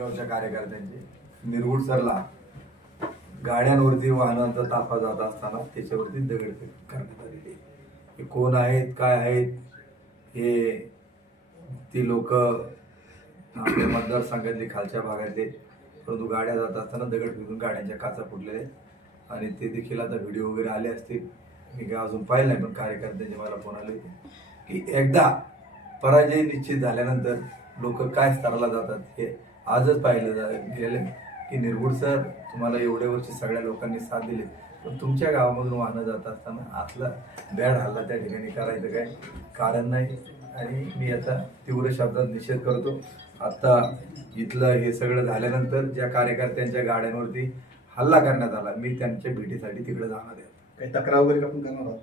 कार्यकर्त्यांची कार्यकर्त्यांचे. निरगुड सरला गाड्यांवरती वाहनांचा ताफा जात असताना त्याच्यावरती दगडफेक करण्यात आलेली. आहे. हे कोण आहेत काय आहेत हे ती लोक आपल्या मतदारसंघातले खालच्या भागातले परंतु गाड्या जात असताना दगड फेकून गाड्यांच्या काचा फुटलेल्या आहेत. आणि ते देखील आता व्हिडिओ वगैरे आले असतील. मी काय अजून पाहिलं नाही पण कार्यकर्त्यांचे मला फोन आले की एकदा पराजय निश्चित झाल्यानंतर लोक काय स्तराला जातात हे आजच पाहिलं जा गेले की निरगुड सर तुम्हाला एवढे वर्ष सगळ्या लोकांनी साथ दिली. पण तुमच्या गावामधून वाहनं जात असताना आतला बॅड हल्ला त्या ठिकाणी करायचं काय कारण नाही? आणि मी याचा तीव्र शब्दात निषेध करतो. आता इथलं हे सगळं झाल्यानंतर ज्या कार्यकर्त्यांच्या गाड्यांवरती हल्ला करण्यात आला मी त्यांच्या भेटीसाठी तिकडे जाणार आहे. काही तक्रार वगैरे आपण करणार आहोत?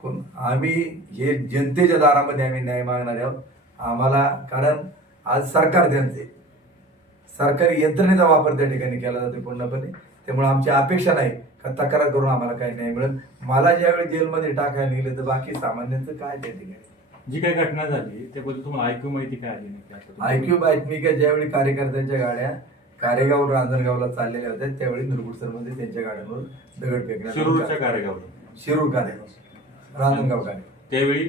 कोण? आम्ही हे जनतेच्या दारामध्ये आम्ही न्याय मागणार आहोत. आम्हाला कारण आज सरकार त्यांचे. सरकारी यंत्रणेचा वापर त्या ठिकाणी केला जातो पूर्णपणे. त्यामुळे आमची अपेक्षा नाही का तक्रार करून आम्हाला काही नाही मिळत मला ज्यावेळी जेलमध्ये टाकायला निघले तर बाकी सामान्यांचं काय त्या ठिकाणी? जी काही घटना झाली त्याबद्दल तुम्हाला ऐकू माहिती काय आली नाही काय आता ऐक्यू बातमी का ज्यावेळी कार्यकर्त्यांच्या गाड्या कारेगाव रांजणगावला चाललेल्या होत्या त्यावेळी मध्ये त्यांच्या गाड्यांवर दगड फेकण्यात. शिरूरच्या कार्यगाव शिरूर कारेगाव. रांजणगाव कारेगाव. त्यावेळी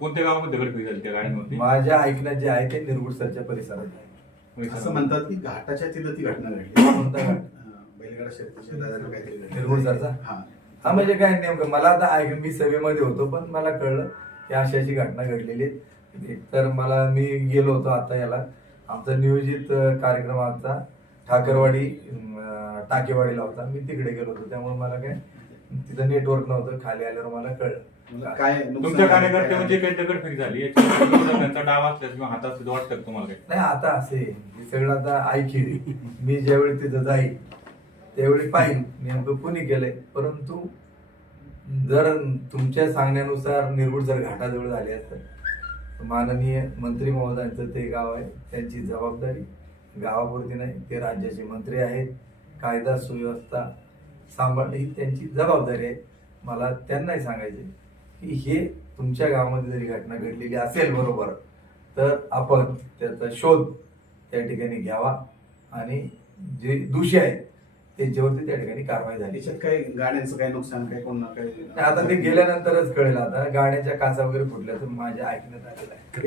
कोणत्या गावामध्ये दगडफेक झाली त्या गाड्यांवरती माझ्या ऐकण्यात जे आहे ते निरगुडसरच्या परिसरात आहे. असं म्हणतात की घाटाच्या तिथं ती घटना घडली. बैलगाडा शर्यतीच्या दादाला काहीतरी घडली. निरगुडसरचा? हा हा. म्हणजे काय नेमकं? मला आता ऐक मी सभेमध्ये होतो पण मला कळलं की अशी अशी घटना घडलेली आहे. तर मला मी गेलो होतो आता याला. आमचा नियोजित अं, कार्यक्रम आमचा ठाकरवाडी अं, टाकेवाडीला होता. मी तिकडे गेलो होतो. त्यामुळे मला काय तिथं नेटवर्क नव्हतं खाली आल्यावर मला कळलं. म्हणजे काय तुमच्या झालं, कार्यकर्त्यावर जे काही दगडफेक झाली त्यांचा डाव असल्यास किंवा हात वाटतं का तुम्हाला काही? नाही आता असे हे सगळं आता ऐकी मी ज्यावेळी तिथं जाईल त्यावेळी पाहिन नेमकं कुणी केलंय? परंतु जर तुमच्या सांगण्यानुसार निरगुड जर घाटाजवळ झाले असतं तर माननीय मंत्री महोदयांचं ते गाव आहे त्यांची जबाबदारी. गावापुरती नाही ते राज्याचे मंत्री आहेत. कायदा सुव्यवस्था सांभाळणे ही त्यांची जबाबदारी आहे. मला त्यांनाही सांगायचे की हे तुमच्या गावामध्ये जरी घटना घडलेली असेल बरोबर तर आपण त्याचा शोध त्या ठिकाणी घ्यावा आणि जे दोषी आहेत त्यांच्यावरती त्या ठिकाणी कारवाई झाली काही गाड्यांचं काही नुकसान काही कोणाला काही आता ते गेल्यानंतरच कळेल आता. गाड्याच्या काचा वगैरे फुटल्या तर माझ्या ऐकण्यात आलेलं आहे.